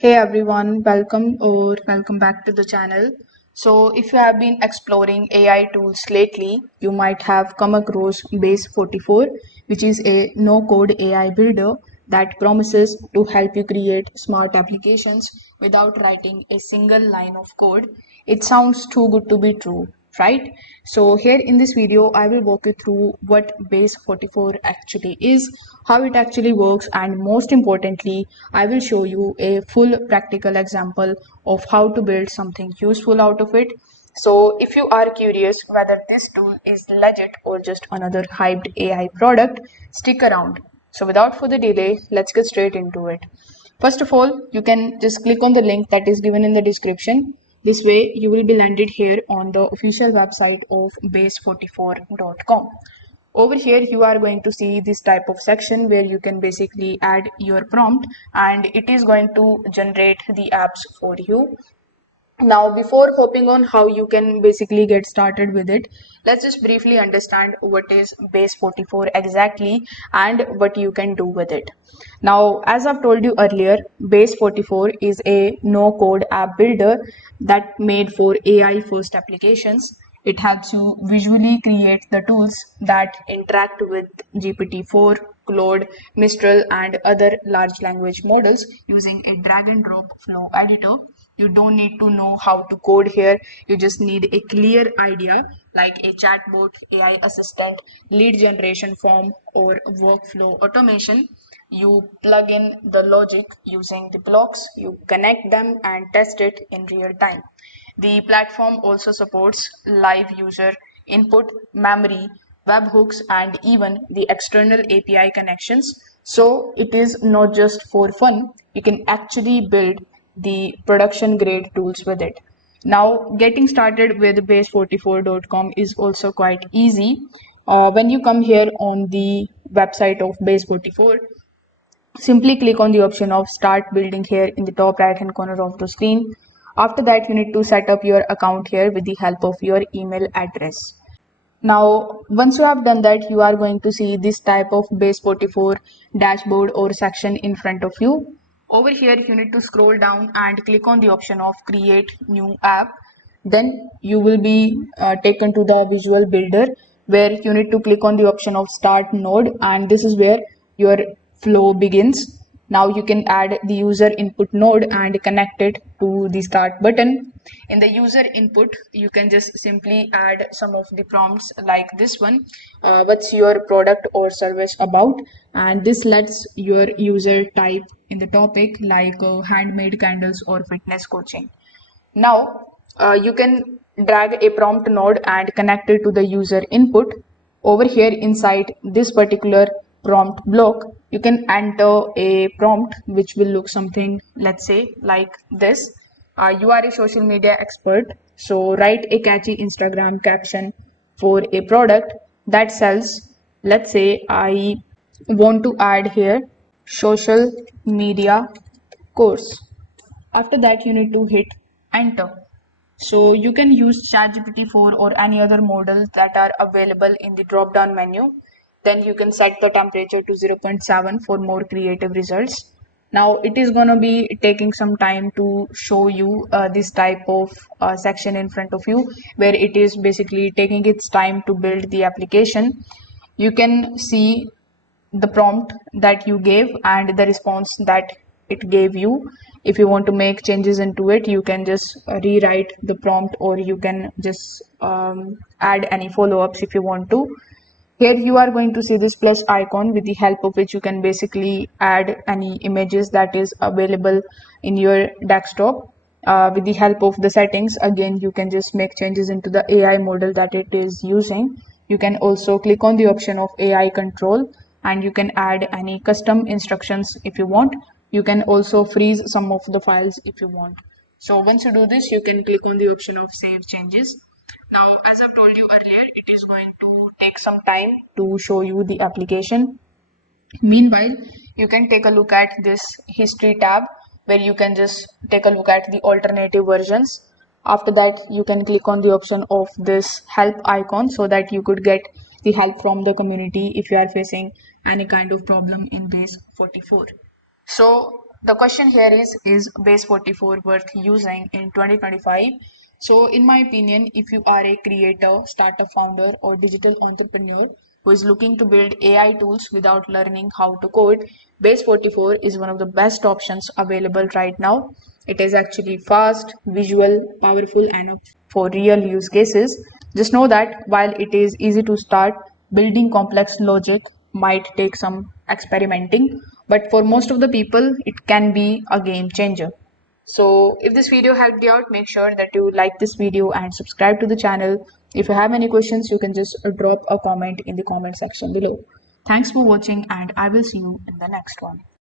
Hey everyone, welcome back to the channel. So, if you have been exploring AI tools lately, you might have come across Base44, which is a no-code AI builder that promises to help you create smart applications without writing a single line of code. It sounds too good to be true, right? So here in this video, I will walk you through what Base44 actually is, how it actually works, and most importantly, I will show you a full practical example of how to build something useful out of it. So if you are curious whether this tool is legit or just another hyped AI product, stick around. So without further delay, let's get straight into it. First of all, you can just click on the link that is given in the description. This way, you will be landed here on the official website of base44.com. Over here, you are going to see this type of section where you can basically add your prompt and it is going to generate the apps for you. Now, before hopping on how you can basically get started with it, let's just briefly understand what is Base44 exactly and what you can do with it. Now, as I've told you earlier, Base44 is a no-code app builder that made for AI first applications. It helps you visually create the tools that interact with GPT-4, Claude, Mistral, and other large language models using a drag and drop flow editor. You don't need to know how to code here. You just need a clear idea like a chatbot, AI assistant, lead generation form, or workflow automation. You plug in the logic using the blocks, you connect them and test it in real time. The platform also supports live user input, memory, webhooks, and even the external API connections. So it is not just for fun, you can actually build the production grade tools with it. Now, getting started with base44.com is also quite easy. When you come here on the website of Base44, simply click on the option of start building here in the top right hand corner of the screen. After that, you need to set up your account here with the help of your email address. Now, once you have done that, you are going to see this type of Base44 dashboard or section in front of you. Over here, you need to scroll down and click on the option of create new app. Then you will be taken to the visual builder where you need to click on the option of start node, and this is where your flow begins. Now you can add the user input node and connect it to the start button. In the user input, you can just simply add some of the prompts like this one. What's your product or service about? And this lets your user type in the topic like handmade candles or fitness coaching. Now, you can drag a prompt node and connect it to the user input. Over here inside this particular prompt block, you can enter a prompt which will look something, let's say, like this. You are a social media expert, so write a catchy Instagram caption for a product that sells. Let's say I want to add here social media course. After that, you need to hit enter. So you can use ChatGPT 4 or any other model that are available in the drop down menu. Then you can set the temperature to zero point 0.7 for more creative results. Now it is going to be taking some time to show you this type of section in front of you where it is basically taking its time to build the application. You can see the prompt that you gave and the response that it gave you. If you want to make changes into it, you can just rewrite the prompt, or you can just add any follow-ups if you want to. Here you are going to see this plus icon with the help of which you can basically add any images that is available in your desktop. With the help of the settings, again, you can just make changes into the AI model that it is using. You can also click on the option of AI control and you can add any custom instructions if you want. You can also freeze some of the files if you want. So once you do this, you can click on the option of save changes. Now, as I've told you earlier, it is going to take some time to show you the application. Meanwhile, you can take a look at this history tab where you can just take a look at the alternative versions. After that, you can click on the option of this help icon so that you could get the help from the community if you are facing any kind of problem in base 44. So The question here is Base44 worth using in 2025? So, in my opinion, if you are a creator, startup founder, or digital entrepreneur who is looking to build AI tools without learning how to code, Base44 is one of the best options available right now. It is actually fast, visual, powerful, and for real use cases. Just know that while it is easy to start, building complex logic might take some experimenting, but for most of the people, it can be a game changer. So, if this video helped you out, make sure that you like this video and subscribe to the channel. If you have any questions, you can just drop a comment in the comment section below. Thanks for watching, and I will see you in the next one.